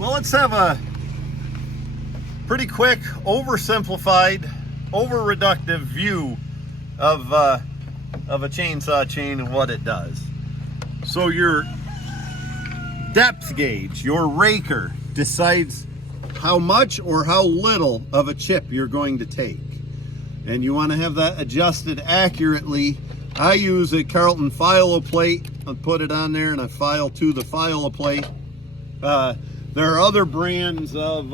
Well, let's have a pretty quick, oversimplified, over-reductive view of a chainsaw chain and what it does. So your depth gauge, your raker, decides how much or how little of a chip you're going to take. And you want to have that adjusted accurately. I use a Carlton file plate. I put it on there and I file to the file plate. There are other brands of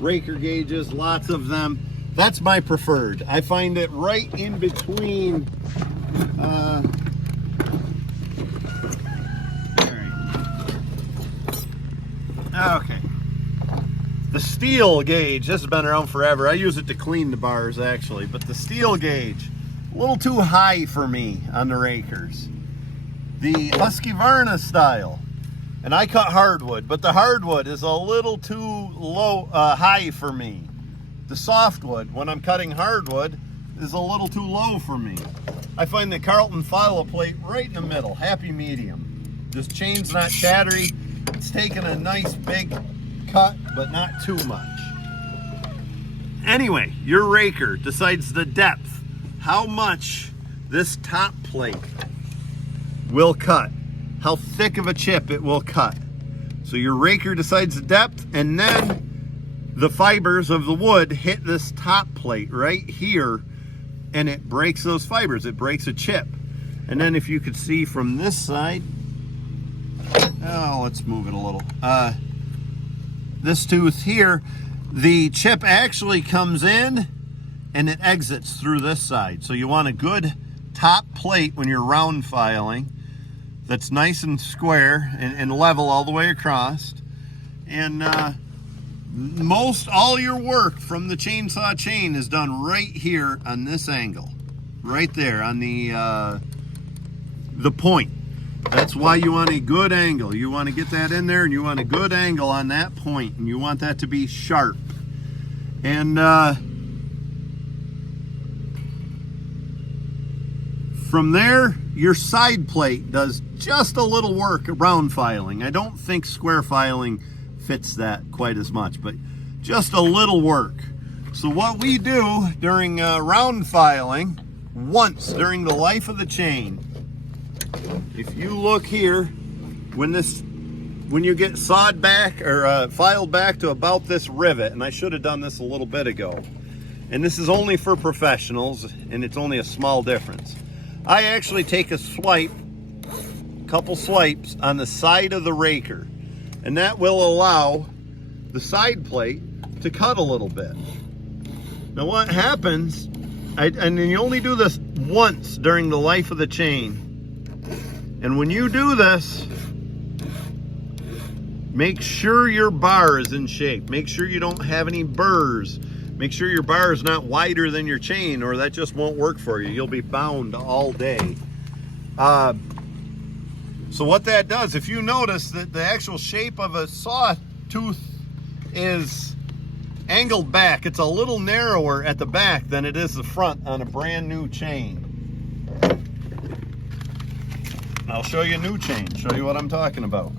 raker gauges, lots of them. That's my preferred. I find it right in between. Okay. The steel gauge, this has been around forever. I use it to clean the bars actually, but the steel gauge, a little too high for me on the rakers. The Husqvarna style, and I cut hardwood, but the hardwood is a little too high for me. The softwood, when I'm cutting hardwood, is a little too low for me. I find the Carlton file plate right in the middle, happy medium. This chain's not chattery. It's taking a nice big cut, but not too much. Anyway, your raker decides the depth, how much this top plate will cut, how thick of a chip it will cut. So your raker decides the depth, and then the fibers of the wood hit this top plate right here, and it breaks those fibers. It breaks a chip. And then if you could see from this side, oh, let's move it a little. This tooth here, the chip actually comes in and it exits through this side. So you want a good top plate when you're round filing that's nice and square and level all the way across. And all your work from the chainsaw chain is done right here on this angle, right there on the point. That's why you want a good angle. You want to get that in there, and you want a good angle on that point, and you want that to be sharp. And from there, your side plate does just a little work round filing. I don't think square filing fits that quite as much, but just a little work. So what we do during round filing, once during the life of the chain, if you look here, when you get sawed back or filed back to about this rivet, and I should have done this a little bit ago, and this is only for professionals, and it's only a small difference. I actually take a couple swipes on the side of the raker, and that will allow the side plate to cut a little bit. Now what happens, and then you only do this once during the life of the chain, and when you do this, make sure your bar is in shape. Make sure you don't have any burrs. Make sure your bar is not wider than your chain, or that just won't work for you. You'll be bound all day. So what that does, if you notice that the actual shape of a saw tooth is angled back, it's a little narrower at the back than it is the front on a brand new chain. I'll show you a new chain, show you what I'm talking about.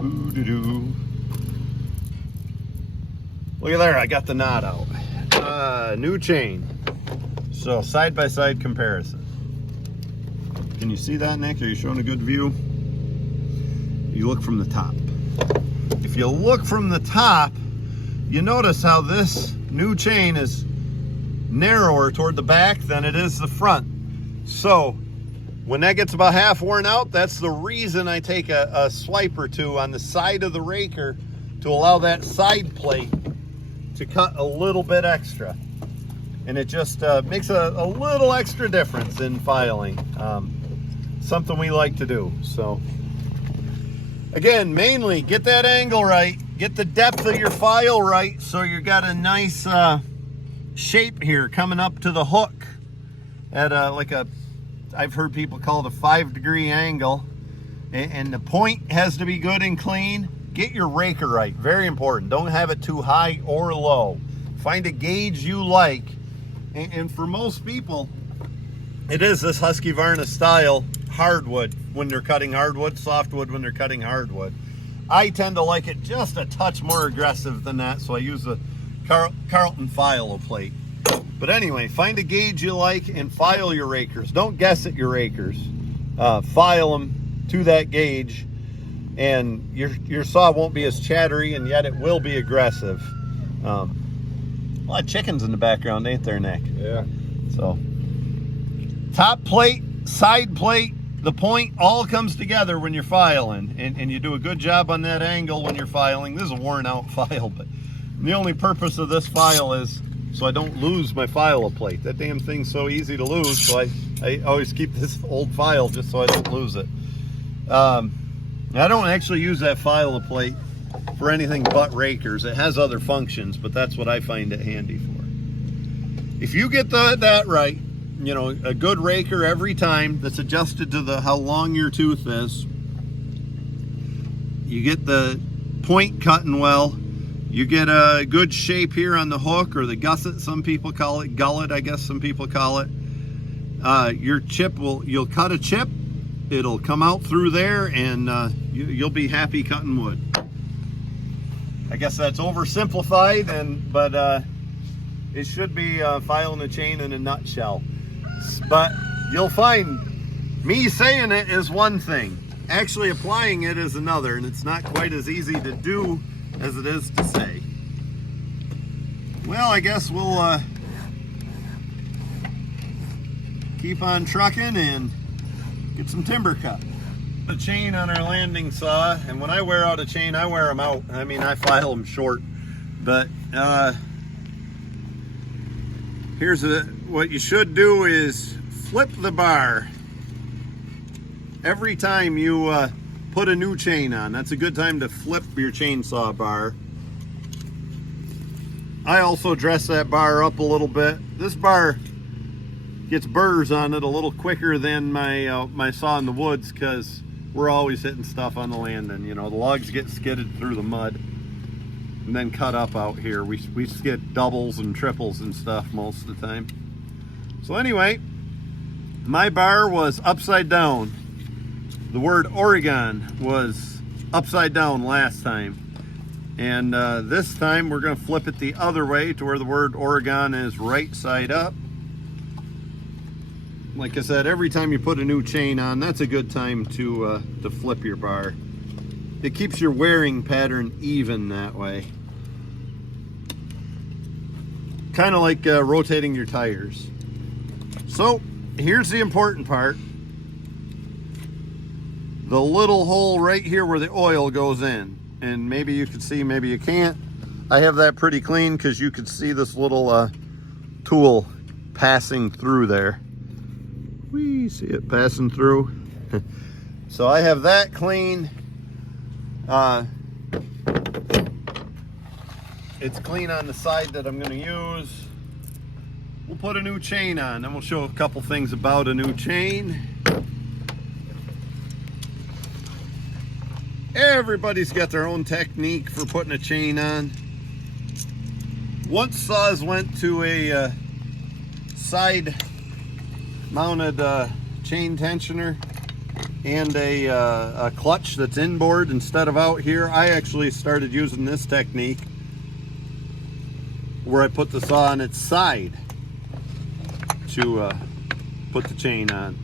Ooh-doo-doo. Look at there, I got the knot out. New chain. So side-by-side comparison. Can you see that, Nick? Are you showing a good view? You look from the top. If you look from the top, you notice how this new chain is narrower toward the back than it is the front. So when that gets about half worn out, that's the reason I take a swipe or two on the side of the raker to allow that side plate to cut a little bit extra. And it just makes a little extra difference in filing. Something we like to do. So again, mainly get that angle right, get the depth of your file right, so you got a nice shape here coming up to the hook at I've heard people call it a 5-degree angle, and the point has to be good and clean. Get your raker right, very important. Don't have it too high or low. Find a gauge you like, and for most people, it is this Husqvarna style hardwood when they're cutting hardwood, softwood when they're cutting hardwood. I tend to like it just a touch more aggressive than that, so I use a Carlton file plate. But anyway, find a gauge you like and file your rakers. Don't guess at your rakers. File them to that gauge, and your saw won't be as chattery, and yet it will be aggressive. A lot of chickens in the background, ain't there, Nick? Yeah. So, top plate, side plate, the point all comes together when you're filing, and you do a good job on that angle when you're filing. This is a worn out file, but the only purpose of this file is so I don't lose my file plate. That damn thing's so easy to lose, so I always keep this old file just so I don't lose it. I don't actually use that file plate for anything but rakers. It has other functions, but that's what I find it handy for. If you get that right, you know, a good raker every time that's adjusted to how long your tooth is, you get the point cutting well, you get a good shape here on the hook, or the gusset, some people call it, gullet, I guess some people call it. Your chip you'll cut a chip, it'll come out through there, and you'll be happy cutting wood. I guess that's oversimplified, but it should be filing a chain in a nutshell. But you'll find me saying it is one thing, actually applying it is another, and it's not quite as easy to do as it is to say. Well, I guess we'll keep on trucking and get some timber cut. The chain on our landing saw, and when I wear out a chain, I wear them out. I mean, I file them short, but here's what you should do is flip the bar every time you put a new chain on. That's a good time to flip your chainsaw bar. I also dress that bar up a little bit. This bar gets burrs on it a little quicker than my saw in the woods, because we're always hitting stuff on the landing. You know, the logs get skidded through the mud and then cut up out here. We skid doubles and triples and stuff most of the time. So anyway, my bar was upside down. The word Oregon was upside down last time. And this time we're going to flip it the other way to where the word Oregon is right side up. Like I said, every time you put a new chain on, that's a good time to flip your bar. It keeps your wearing pattern even that way. Kind of like rotating your tires. So here's the important part. The little hole right here where the oil goes in. And maybe you can see, maybe you can't. I have that pretty clean because you could see this little tool passing through there. We see it passing through. So I have that clean. It's clean on the side that I'm going to use. We'll put a new chain on, and we'll show a couple things about a new chain. Everybody's got their own technique for putting a chain on. Once saws went to a side mounted chain tensioner and a clutch that's inboard instead of out here. I actually started using this technique where I put the saw on its side to put the chain on.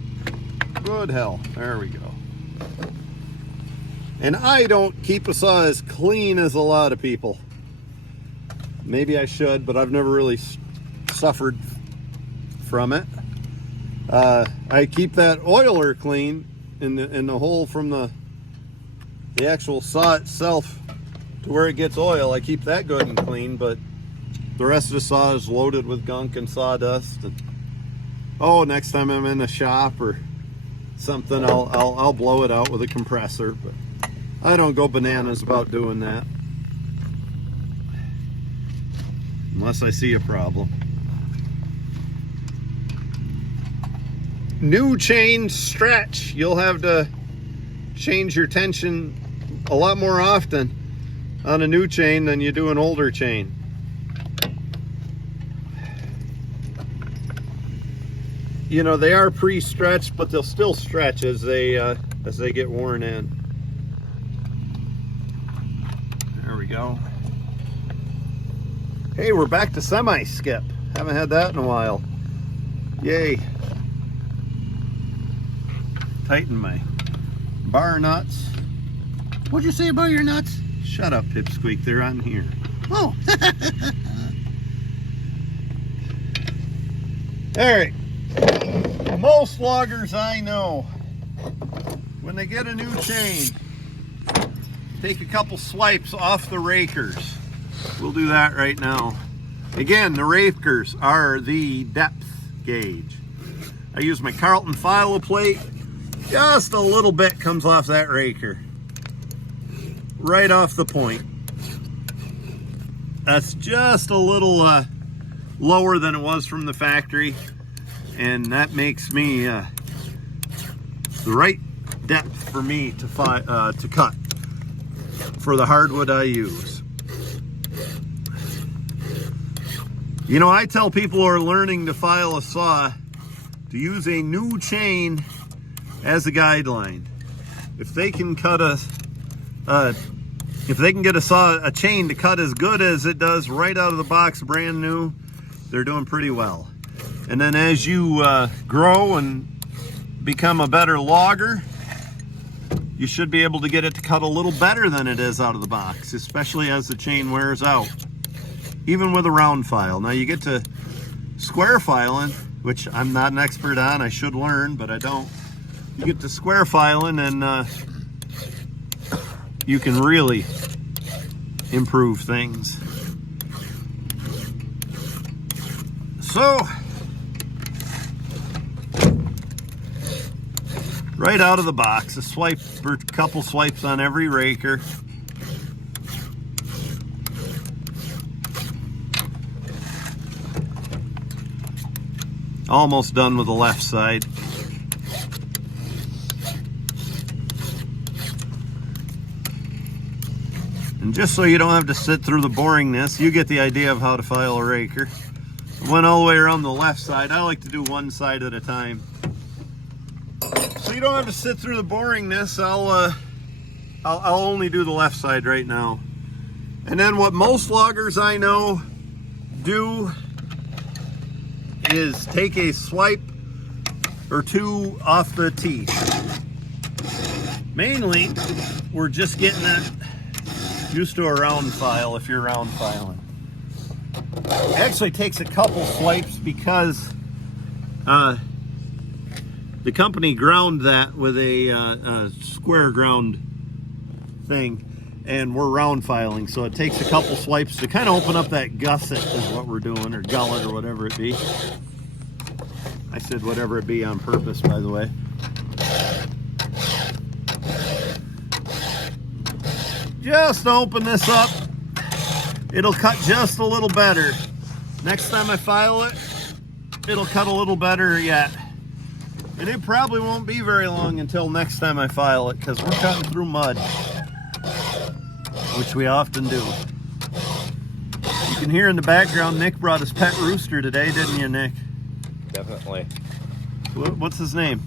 Good hell, there we go. And I don't keep a saw as clean as a lot of people. Maybe I should, but I've never really suffered from it. I keep that oiler clean in the hole from the actual saw itself to where it gets oil. I keep that good and clean, but the rest of the saw is loaded with gunk and sawdust. And, oh, next time I'm in a shop or something, I'll blow it out with a compressor, but I don't go bananas about doing that unless I see a problem. New chain stretch. You'll have to change your tension a lot more often on a new chain than you do an older chain. you know, they are pre-stretched, but they'll still stretch as they get worn in. There we go. Hey, we're back to semi-skip. Haven't had that in a while. Yay. Tighten my bar nuts. What'd you say about your nuts? Shut up, Pipsqueak. They're on here. Oh. All right. Most loggers I know, when they get a new chain, take a couple swipes off the rakers. We'll do that right now. Again, the rakers are the depth gauge. I use my Carlton file plate. Just a little bit comes off that raker. Right off the point. That's just a little lower than it was from the factory, and that makes me the right depth for me to cut for the hardwood I use. You know, I tell people who are learning to file a saw to use a new chain as a guideline. If they can cut if they can get a chain to cut as good as it does right out of the box, brand new, they're doing pretty well. And then as you grow and become a better logger, you should be able to get it to cut a little better than it is out of the box, especially as the chain wears out, even with a round file. Now you get to square filing, which I'm not an expert on. I should learn, but I don't. You get to square filing and you can really improve things. So, right out of the box, a swipe or a couple swipes on every raker. Almost done with the left side. And just so you don't have to sit through the boringness, you get the idea of how to file a raker. I went all the way around the left side. I like to do one side at a time. So you don't have to sit through the boringness. I'll only do the left side right now. And then what most loggers I know do is take a swipe or two off the teeth. Mainly, we're just getting that used to a round file if you're round filing. It actually takes a couple swipes because the company ground that with a square ground thing, and we're round filing, so it takes a couple swipes to kind of open up that gusset is what we're doing, or gullet, or whatever it be. I said whatever it be on purpose, by the way. Just open this up. It'll cut just a little better. Next time I file it, it'll cut a little better yet. And it probably won't be very long until next time I file it, because we're cutting through mud, which we often do. You can hear in the background, Nick brought his pet rooster today, didn't you, Nick? Definitely. What's his name?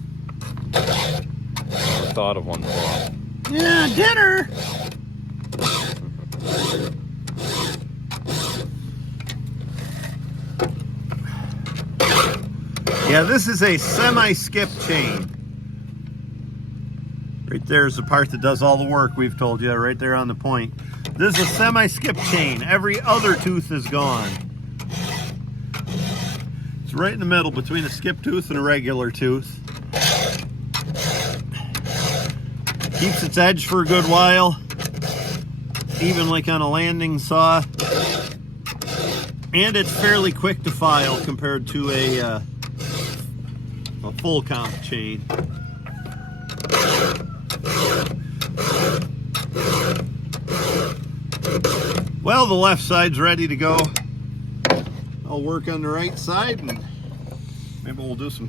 Never thought of one before. Yeah, dinner. Yeah, this is a semi-skip chain. Right there's the part that does all the work we've told you, right there on the point. This is a semi-skip chain. Every other tooth is gone. It's right in the middle between a skip tooth and a regular tooth. Keeps its edge for a good while, even like on a landing saw. And it's fairly quick to file compared to a full comp chain. Well, the left side's ready to go. I'll work on the right side and maybe we'll do some